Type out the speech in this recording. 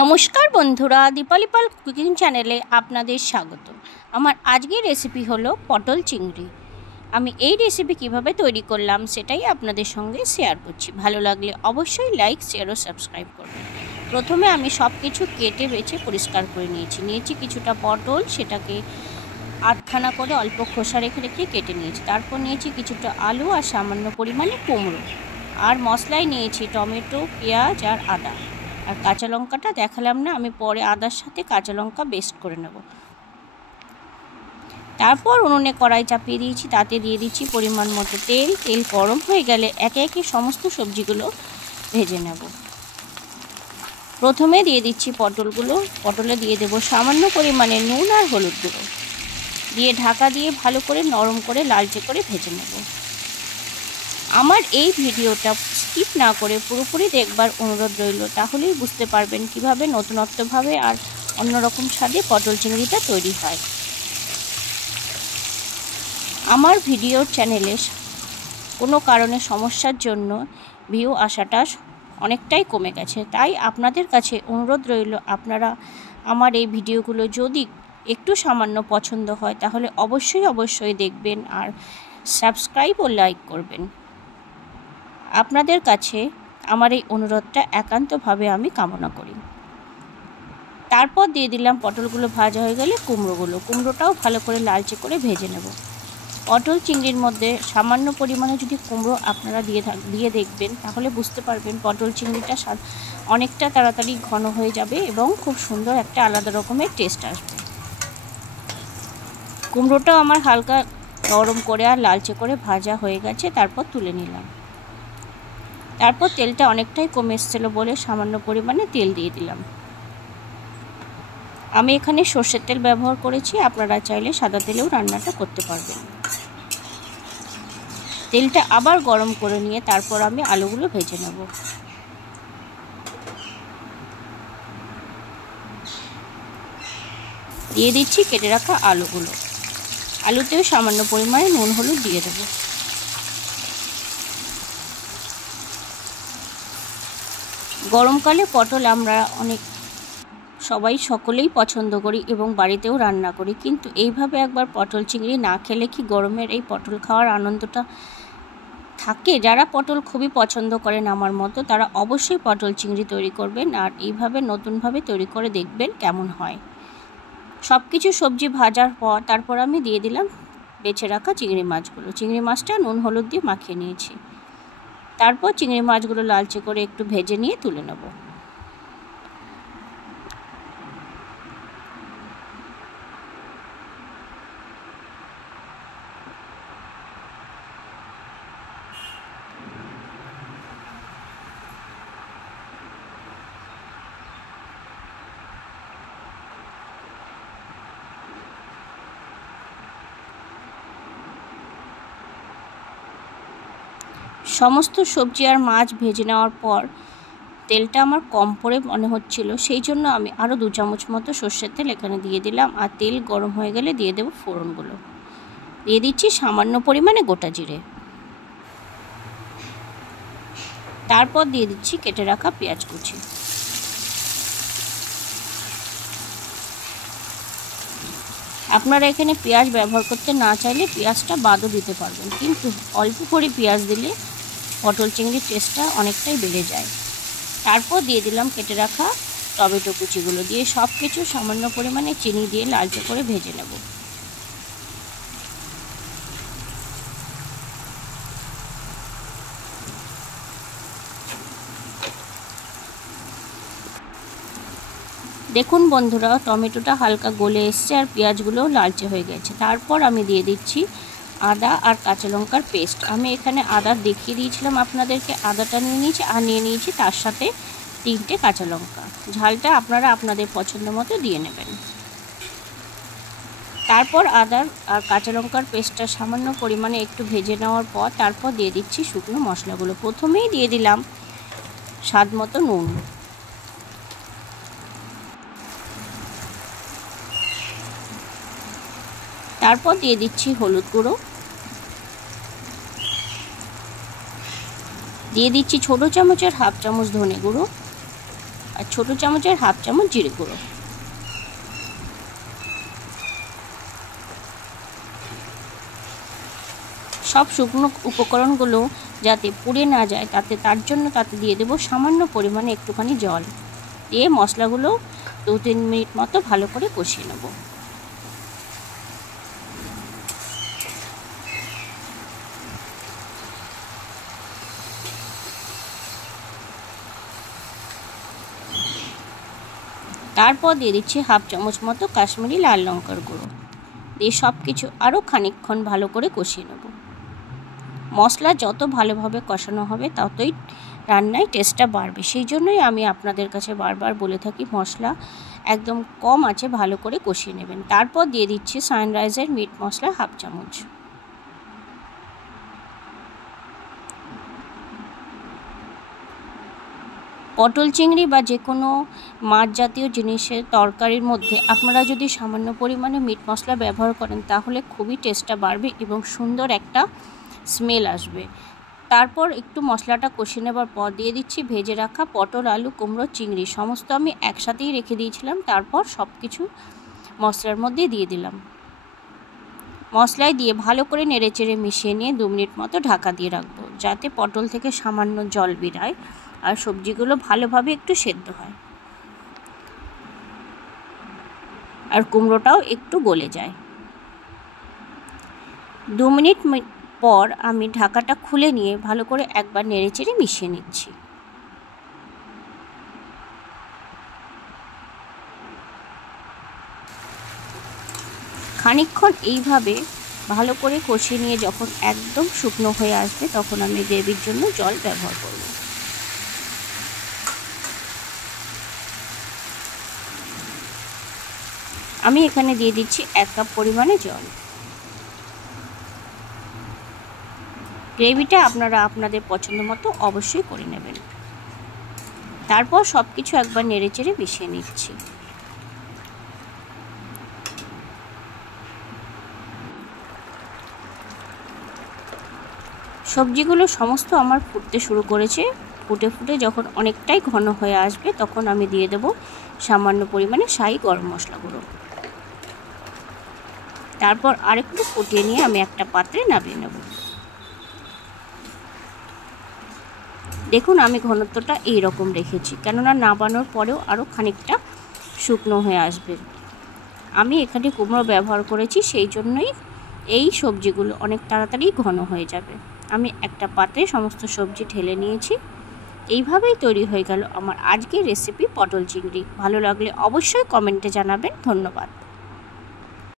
নমস্কার বন্ধুরা, দীপালি পাল কুকিং চ্যানেলে আপনাদের স্বাগত। আমার আজকের রেসিপি হলো পটল চিংড়ি। আমি এই রেসিপি কিভাবে তৈরি করলাম সেটাই আপনাদের সঙ্গে শেয়ার করছি। ভালো লাগলে অবশ্যই লাইক, শেয়ার ও সাবস্ক্রাইব করবেন। প্রথমে আমি সব কিছু কেটে বেছে পরিষ্কার করে নিয়েছি কিছুটা পটল, সেটাকে আটখানা করে অল্প খোসা রেখে কেটে নিয়েছি। তারপর নিয়েছি কিছুটা আলু আর সামান্য পরিমাণে কুমড়ো, আর মশলায় নিয়েছি টমেটো, পেঁয়াজ আর আদা। আর কাঁচা লঙ্কাটা দেখালাম না, আমি পরে আদার সাথে কাঁচা লঙ্কা পেস্ট করে নেব। তারপর উনুনে কড়াই চাপিয়ে দিয়েছি, তাতে দিয়ে দিচ্ছি পরিমাণ মতো তেল। তেল গরম হয়ে গেলে একে একে সমস্ত সবজিগুলো ভেজে নেব। প্রথমে দিয়ে দিচ্ছি পটলগুলো। পটলে দিয়ে দেব সামান্য পরিমাণে নুন আর হলুদ গুঁড়ো, দিয়ে ঢাকা দিয়ে ভালো করে নরম করে লালচে করে ভেজে নেব। আমার এই ভিডিওটা স্কিপ না করে পুরোপুরি দেখবার অনুরোধ রইল, তাহলেই বুঝতে পারবেন কিভাবে নতুনত্বভাবে আর অন্যরকম স্বাদে পটল চিংড়িটা তৈরি হয়। আমার ভিডিওর চ্যানেলে কোনো কারণে সমস্যার জন্য ভিউ আসাটা অনেকটাই কমে গেছে, তাই আপনাদের কাছে অনুরোধ রইল, আপনারা আমার এই ভিডিওগুলো যদি একটু সামান্য পছন্দ হয় তাহলে অবশ্যই দেখবেন আর সাবস্ক্রাইব ও লাইক করবেন। আপনাদের কাছে আমার এই অনুরোধটা একান্তভাবে আমি কামনা করি। তারপর দিয়ে দিলাম পটলগুলো ভাজা হয়ে গেলে কুমড়োটাও ভালো করে লালচে করে ভেজে নেব। পটল চিংড়ির মধ্যে সামান্য পরিমাণে যদি কুমড়ো আপনারা দিয়ে দেখবেন, তাহলে বুঝতে পারবেন পটল চিংড়িটা অনেকটা তাড়াতাড়ি ঘন হয়ে যাবে এবং খুব সুন্দর একটা আলাদা রকমের টেস্ট আসবে। কুমড়োটাও আমার হালকা নরম করে আর লালচে করে ভাজা হয়ে গেছে, তারপর তুলে নিলাম। তারপর তেলটা অনেকটাই কমে এসেছিলো বলে সামান্য পরিমাণে তেল দিয়ে দিলাম। আমি এখানে সর্ষের তেল ব্যবহার করেছি, আপনারা চাইলে সাদা তেলেও রান্নাটা করতে পারবেন। তেলটা আবার গরম করে নিয়ে তারপর আমি আলুগুলো ভেজে নেব। দিয়ে দিচ্ছি কেটে রাখা আলুগুলো। আলুতেও সামান্য পরিমাণে নুন হলুদ দিয়ে দেবো। গরমকালে পটল আমরা সকলেই পছন্দ করি এবং বাড়িতেও রান্না করি, কিন্তু এইভাবে একবার পটল চিংড়ি না খেলে কি গরমের এই পটল খাওয়ার আনন্দটা থাকে? যারা পটল খুবই পছন্দ করেন আমার মতো, তারা অবশ্যই পটল চিংড়ি তৈরি করবেন আর এইভাবে নতুনভাবে তৈরি করে দেখবেন কেমন হয়। সব কিছু সবজি ভাজার পর তারপর আমি দিয়ে দিলাম বেছে রাখা চিংড়ি মাছগুলো। চিংড়ি মাছটা নুন হলুদ দিয়ে মাখিয়ে নিয়েছি। তারপর চিংড়ি মাছগুলো লালচে করে একটু ভেজে নিয়ে তুলে নেব। সমস্ত সবজি আর মাছ ভেজে নেওয়ার পর তেলটা আমার কম পড়ে মনে হচ্ছিল, সেই জন্য আমি আরও 2 চামচ মতো সর্ষের তেল এখানে দিয়ে দিলাম। আর তেল গরম হয়ে গেলে দিয়ে দেবো ফোড়নগুলো। দিয়ে দিচ্ছি সামান্য পরিমাণে গোটা জিরে। তারপর দিয়ে দিচ্ছি কেটে রাখা পেঁয়াজ কুচি। আপনারা এখানে পেঁয়াজ ব্যবহার করতে না চাইলে পেঁয়াজটা বাদও দিতে পারবেন, কিন্তু অল্প করে পেঁয়াজ দিলে পটল চিংড়ির টেস্টটা অনেকটাই বেড়ে যায়। তারপর দিয়ে দিলাম কেটে রাখা টমেটো কুচিগুলো, দিয়ে সব কিছু সামান্য পরিমাণে চিনি দিয়ে লালচে করে ভেজে নেব। দেখুন বন্ধুরা, টমেটোটা হালকা গলে এসছে আর পেঁয়াজগুলোও লালচে হয়ে গেছে। তারপর আমি দিয়ে দিচ্ছি আদা আর কাঁচা লঙ্কার পেস্ট। আমি এখানে আদা দেখিয়ে দিয়েছিলাম আপনাদেরকে, আদাটা নিয়ে নিয়েছি আর নিয়ে নিয়েছি তার সাথে 3টে কাঁচা লঙ্কা। ঝালটা আপনারা আপনাদের পছন্দ মতো দিয়ে নেবেন। তারপর আদা আর কাঁচা লঙ্কার পেস্টটা সামান্য পরিমাণে একটু ভেজে নেওয়ার পর তারপর দিয়ে দিচ্ছি শুকনো মশলাগুলো। প্রথমেই দিয়ে দিলাম স্বাদ মতো নুন, তারপর দিয়ে দিচ্ছি হলুদ গুঁড়ো, দিয়ে দিচ্ছি ছোটো চামচের 1/2 চামচ ধনে গুঁড়ো, আর ছোটো চামচের হাফ চামচ জিরে গুঁড়ো। সব শুকনো উপকরণগুলো যাতে পুড়ে না যায় তার জন্য দিয়ে দেবো সামান্য পরিমাণে একটুখানি জল দিয়ে মশলাগুলো 2-3 মিনিট মতো ভালো করে কষিয়ে নেব। তারপর দিয়ে দিচ্ছি হাফ চামচ মতো কাশ্মীরি লাল লঙ্কার গুঁড়ো দিয়ে সব কিছু আরও খানিকক্ষণ ভালো করে কষিয়ে নেব। মশলা যত ভালোভাবে কষানো হবে ততই রান্নায় টেস্টটা বাড়বে। সেই জন্যই আমি আপনাদের কাছে বারবার বলে থাকি মশলা একদম কম আঁচে ভালো করে কষিয়ে নেবেন। তারপর দিয়ে দিচ্ছি সানরাইজের মিট মশলা হাফ চামচ। পটল চিংড়ি বা যে কোনো মাছ জাতীয় জিনিসের তরকারির মধ্যে আপনারা যদি সামান্য পরিমাণে মিট মশলা ব্যবহার করেন তাহলে খুবই টেস্টটা বাড়বে এবং সুন্দর একটা স্মেল আসবে। তারপর একটু মশলাটা কষিয়ে নেবার পর দিয়ে দিচ্ছি ভেজে রাখা পটল, আলু, কুমড়ো, চিংড়ি সমস্ত আমি একসাথেই রেখে দিয়েছিলাম। তারপর সব কিছু মশলার মধ্যে দিয়ে দিলাম। মশলায় দিয়ে ভালো করে নেড়েচেড়ে মিশিয়ে নিয়ে 2 মিনিট মতো ঢাকা দিয়ে রাখবো যাতে পটল থেকে সামান্য জল বেরায় আর সবজিগুলো ভালোভাবে একটু সেদ্ধ হয় আর কুমড়োটাও একটু গলে যায়। 2 মিনিট পর আমি ঢাকাটা খুলে নিয়ে ভালো করে একবার নেড়েচেড়ে মিশিয়ে নিচ্ছি। খানিকক্ষণ এইভাবে ভালো করে কষিয়ে নিয়ে যখন একদম শুকনো হয়ে আসবে তখন আমি গ্রেভির জন্য জল ব্যবহার করব। আমি এখানে দিয়ে দিচ্ছি 1 কাপ পরিমাণে জল। গ্রেভিটা আপনারা আপনাদের পছন্দ মতো অবশ্যই করে নেবেন। তারপর সব কিছু একবার নেড়েচেড়ে মিশিয়ে নিচ্ছি। সবজিগুলো সমস্ত আমার ফুটতে শুরু করেছে। ফুটে ফুটে যখন অনেকটাই ঘন হয়ে আসবে তখন আমি দিয়ে দেব সামান্য পরিমাণে শাহি গরম মশলা গুঁড়ো। তারপর আরেকটু ফুটিয়ে নিয়ে আমি একটা পাত্রে নামিয়ে নেব। দেখুন আমি ঘনত্বটা এই রকম রেখেছি, কেননা নামানোর পরেও আরও খানিকটা শুকনো হয়ে আসবে। আমি এখানে কুমড়ো ব্যবহার করেছি, সেই জন্যই এই সবজিগুলো অনেক তাড়াতাড়ি ঘন হয়ে যাবে। আমি একটা পাত্রে সমস্ত সবজি ঢেলে নিয়েছি। এইভাবেই তৈরি হয়ে গেল আমার আজকের রেসিপি পটল চিংড়ি। ভালো লাগলে অবশ্যই কমেন্টে জানাবেন। ধন্যবাদ।